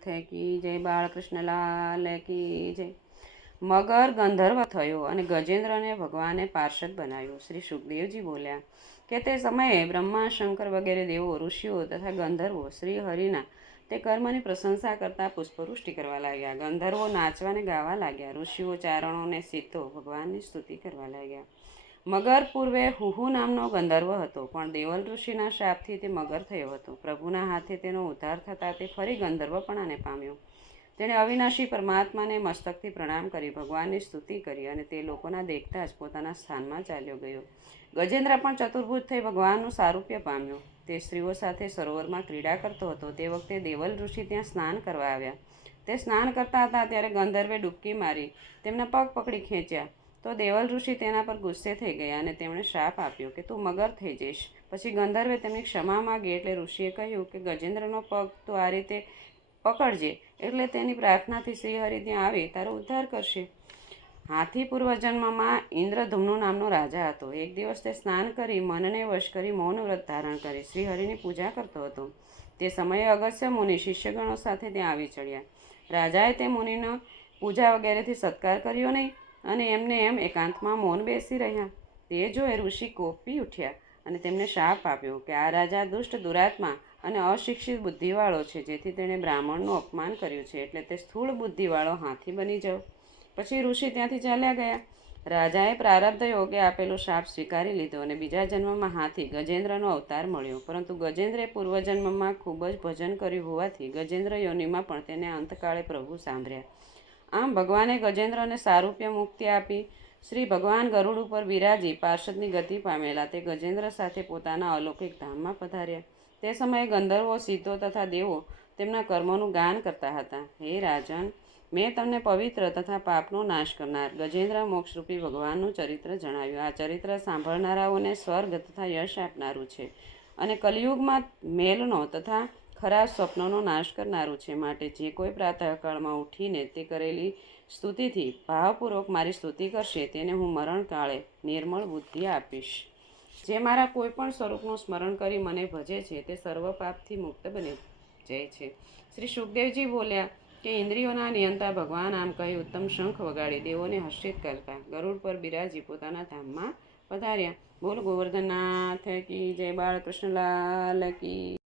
ગોવર્ધનનાથ કી જય બાળકૃષ્ણલાલ, કી જય. મગર ગંધર્વ થયો અને ગજેન્દ્રને ભગવાને પાર્ષદ બનાવ્યો. શ્રી સુખદેવજી બોલ્યા, કે તે સમયે બ્રહ્મા શંકર વગેરે દેવો, ઋષિઓ તથા ગંધર્વો શ્રી હરિના તે કર્મની પ્રશંસા કરતા પુષ્પવૃષ્ટિ કરવા લાગ્યા. ગંધર્વો નાચવાને ગાવા લાગ્યા. ઋષિઓ ચારણોને સીતો ભગવાનની સ્તુતિ કરવા લાગ્યા. મગર પૂર્વે હુહુ નામનો ગંધર્વ હતો, પણ દેવલ ઋષિના શાપથી તે મગર થયો હતો. પ્રભુના હાથે તેનો ઉદ્ધાર થતાં તે ફરી ગંધર્વપણાને પામ્યો. તેણે અવિનાશી પરમાત્માને મસ્તકથી પ્રણામ કરી, ભગવાનની સ્તુતિ કરી અને તે લોકોના દેખતા જ પોતાના સ્થાનમાં ચાલ્યો ગયો. ગજેન્દ્ર પણ ચતુર્ભુજ થઈ ભગવાનનું સારૂપ્ય પામ્યો. તે સ્ત્રીઓ સાથે સરોવરમાં ક્રીડા કરતો હતો. તે વખતે દેવલ ઋષિ ત્યાં સ્નાન કરવા આવ્યા. તે સ્નાન કરતા હતા ત્યારે ગંધર્વે ડૂબકી મારી, તેમના પગ પકડી ખેંચ્યા. તો દેવલ ઋષિ તેના પર ગુસ્સે થઈ ગયા અને તેમણે શાપ આપ્યો કે તું મગર થઈ જઈશ. પછી ગંધર્વે તેમની ક્ષમા માગી એટલે ઋષિએ કહ્યું કે ગજેન્દ્રનો પગ તું આ રીતે પકડજે એટલે તેની પ્રાર્થનાથી શ્રીહરિ ત્યાં આવે, તારો ઉદ્ધાર કરશે. હાથી પૂર્વજન્મમાં ઇન્દ્રધૂમનો નામનો રાજા હતો. એક દિવસ તે સ્નાન કરી, મનને વશ કરી મૌન વ્રત ધારણ કરી. શ્રીહરિની પૂજા કરતો હતો. તે સમયે અગસ્ત્ય મુનિ શિષ્યગણો સાથે ત્યાં આવી ચડ્યા. રાજાએ તે મુનિનો પૂજા વગેરેથી સત્કાર કર્યો નહીં. અને એમને એમ એકાંતમાં મૌન બેસી રહ્યા. તે જોઈ ઋષિ કોપી ઉઠ્યા અને તેમને શાપ આપ્યો કે આ રાજા દુષ્ટ દુરાત્મા અને અશિક્ષિત બુદ્ધિવાળો છે, જેથી તેણે બ્રાહ્મણનું અપમાન કર્યું છે એટલે તે સ્થૂળ બુદ્ધિવાળો હાથી બની જાવ પછી ઋષિ ત્યાંથી ચાલ્યા ગયા. રાજાએ પ્રારબ્ધ યોગે આપેલો શાપ સ્વીકારી લીધો અને બીજા જન્મમાં હાથી ગજેન્દ્રનો અવતાર મળ્યો. પરંતુ ગજેન્દ્રે પૂર્વજન્મમાં ખૂબ જ ભજન કર્યું હોવાથી ગજેન્દ્ર યોનિમાં પણ તેને અંતકાળે પ્રભુ સાંભળ્યા. આમ ભગવાને ગજેન્દ્રને સારૂપ્ય મુક્તિ આપી. શ્રી ભગવાન ગરુડ ઉપર બિરાજી પાર્ષદની ગતિ પામેલા તે ગજેન્દ્ર સાથે પોતાના અલૌકિક ધામમાં પધાર્યા. તે સમયે ગંધર્વો, સિદ્ધો તથા દેવો તેમના કર્મોનું ગાન કરતા હતા. હે રાજન, મેં તમને પવિત્ર તથા પાપનો નાશ કરનાર ગજેન્દ્ર મોક્ષરૂપી ભગવાનનું ચરિત્ર જણાવ્યું. આ ચરિત્ર સાંભળનારાઓને સ્વર્ગ તથા યશ આપનારું છે. અને કલિયુગમાં મેલનો તથા ખરાબ સ્વપ્નોનો નાશ કરનારું છે માટે જે કોઈ પ્રાતઃકાળમાં ઉઠીને તે કરેલી સ્તુતિથી ભાવપૂર્વક મારી સ્તુતિ કરશે તેને હું મરણકાળે નિર્મળ બુદ્ધિ આપીશ. જે મારા કોઈપણ સ્વરૂપનું સ્મરણ કરી મને ભજે છે તે સર્વ પાપથી મુક્ત બની જાય છે. શ્રી સુખદેવજી બોલ્યા કે ઇન્દ્રિયોના નિયંતા ભગવાન આમ કહી ઉત્તમ શંખ વગાડી દેવોને હર્ષિત કરતા ગરુડ પર બિરાજી પોતાના ધામમાં પધાર્યા. બોલ ગોવર્ધનનાથ કી જય બાળકૃષ્ણલાલ કી.